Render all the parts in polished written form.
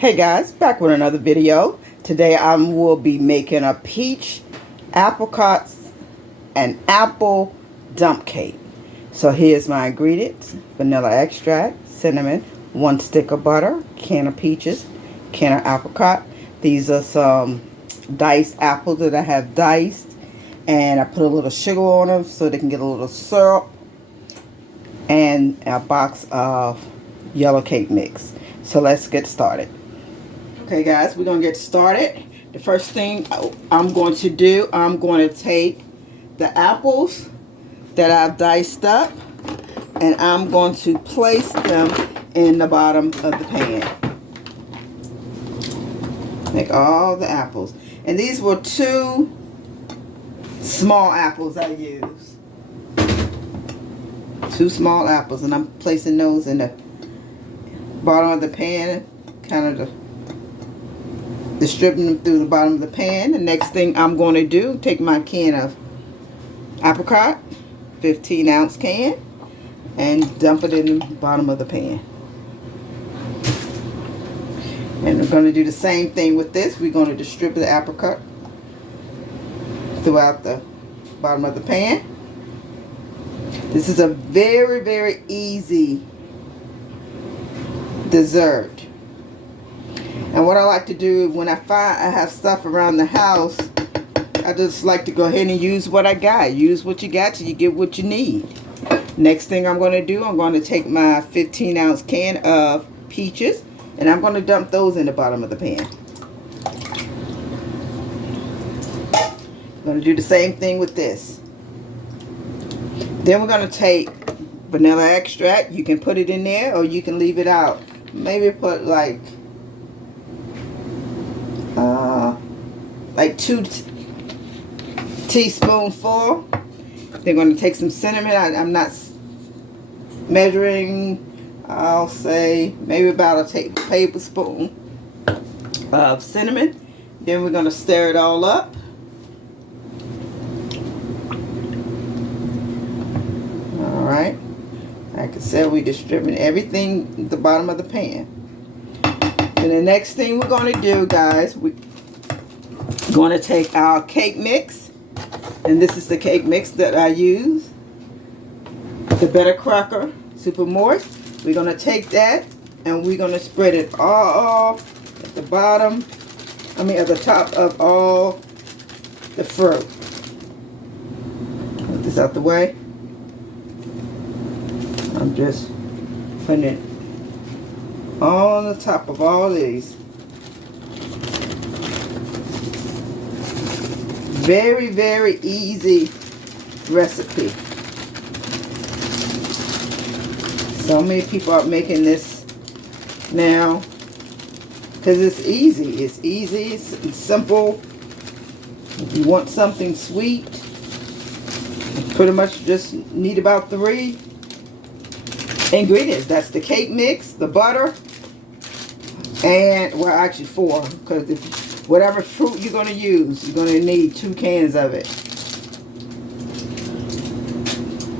Hey guys, back with another video. Today I will be making a peach, apricots, and apple dump cake. So here's my ingredients: vanilla extract, cinnamon, 1 stick of butter, can of peaches, can of apricot. These are some diced apples that I have diced, and I put a little sugar on them so they can get a little syrup, and a box of yellow cake mix. So let's get started. Okay guys, we're going to get started. The first thing I'm going to do, I'm going to take the apples that I've diced up and I'm going to place them in the bottom of the pan. Make all the apples. And these were 2 small apples I used. 2 small apples, and I'm placing those in the bottom of the pan, kind of distributing them through the bottom of the pan. The next thing I'm going to do, take my can of apricot, 15-ounce can, and dump it in the bottom of the pan. And we're going to do the same thing with this. We're going to distribute the apricot throughout the bottom of the pan. This is a very, very easy dessert. And what I like to do when I find I have stuff around the house, I just like to go ahead and use what I got. Use what you got till you get what you need. Next thing I'm going to do, I'm going to take my 15-ounce can of peaches and I'm going to dump those in the bottom of the pan. I'm going to do the same thing with this. Then we're going to take vanilla extract. You can put it in there or you can leave it out. Maybe put like 2 teaspoonful. They're going to take some cinnamon. I'm not measuring. I'll say maybe about a tablespoon of cinnamon. Then we're going to stir it all up. All right. Like I said, we distribute everything at the bottom of the pan. And the next thing we're going to do, guys, we're going to take our cake mix. And this is the cake mix that I use. The Better Cracker Super Moist. We're going to take that and we're going to spread it all at the bottom, at the top of all the fruit. Put this out the way. I'm just putting it on the top of all these. Very, very easy recipe. So many people are making this now because it's easy. It's easy, it's simple. If you want something sweet, you pretty much just need about 3 ingredients. That's the cake mix, the butter, and, well, actually 4, because whatever fruit you're going to use, you're going to need 2 cans of it.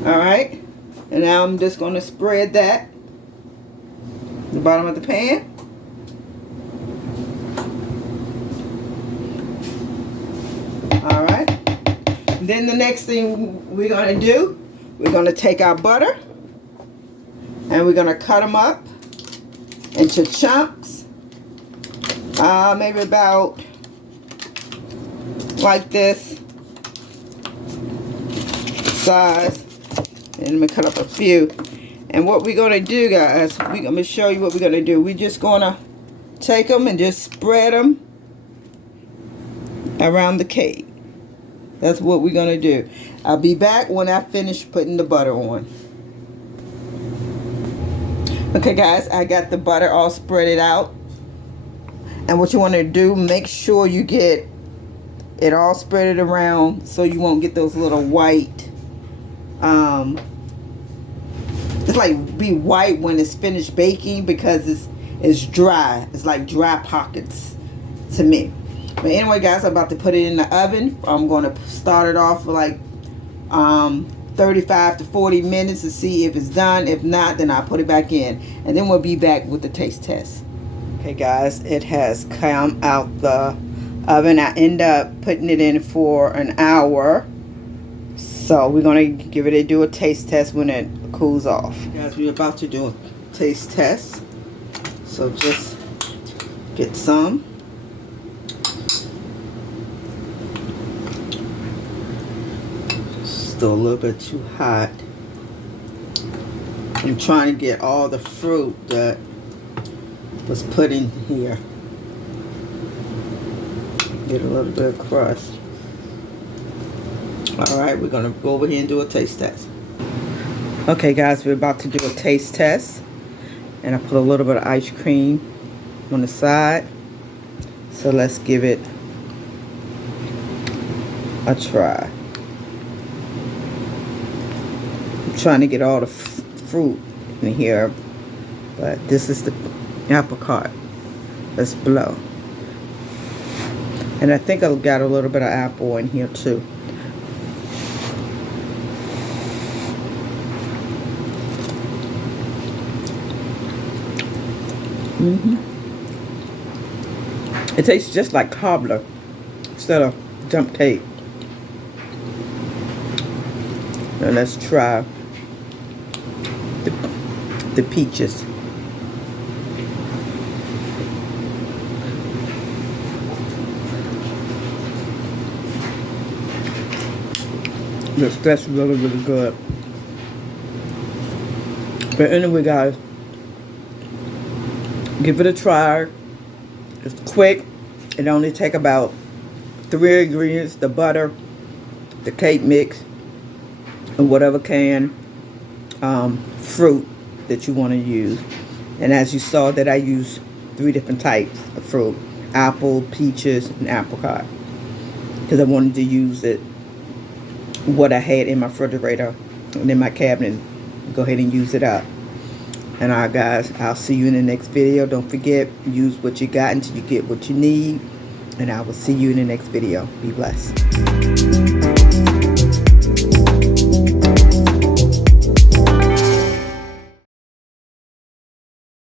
Alright, and now I'm just going to spread that at the bottom of the pan. Alright, then the next thing we're going to do, we're going to take our butter and we're going to cut them up into chunks. Maybe about like this size. And I'm going to cut up a few. And what we're going to do, guys, I'm going to show you what we're going to do. We're just going to take them and just spread them around the cake. That's what we're going to do. I'll be back when I finish putting the butter on. Okay guys, I got the butter all spread out. And what you want to do, make sure you get it all spread it around so you won't get those little white, it's like be white when it's finished baking because it's dry. It's like dry pockets to me. But anyway guys, I'm about to put it in the oven. I'm going to start it off for like 35 to 40 minutes to see if it's done. If not, then I'll put it back in. And then we'll be back with the taste test. Okay guys, it has come out the oven. I end up putting it in for an hour. So we're going to give it do a taste test when it cools off. Guys, we're about to do a taste test. So just get some. Still a little bit too hot. I'm trying to get all the fruit that was put in here. Get a little bit of crust. Alright, we're going to go over here and do a taste test. Okay guys, we're about to do a taste test. And I put a little bit of ice cream on the side. So let's give it a try. I'm trying to get all the fruit in here, but this is the apricot. Let's blow. And I think I've got a little bit of apple in here too. It tastes just like cobbler instead of dump cake. Now let's try the peaches. That's really, really good. But anyway, guys, give it a try. It's quick. It only take about 3 ingredients: the butter, the cake mix, and whatever canned fruit that you want to use. And as you saw, that I used 3 different types of fruit: apple, peaches, and apricot, because I wanted to use it what I had in my refrigerator and in my cabinet. Go ahead and use it up. And alright guys, I'll see you in the next video. Don't forget, use what you got until you get what you need. And I will see you in the next video. Be blessed.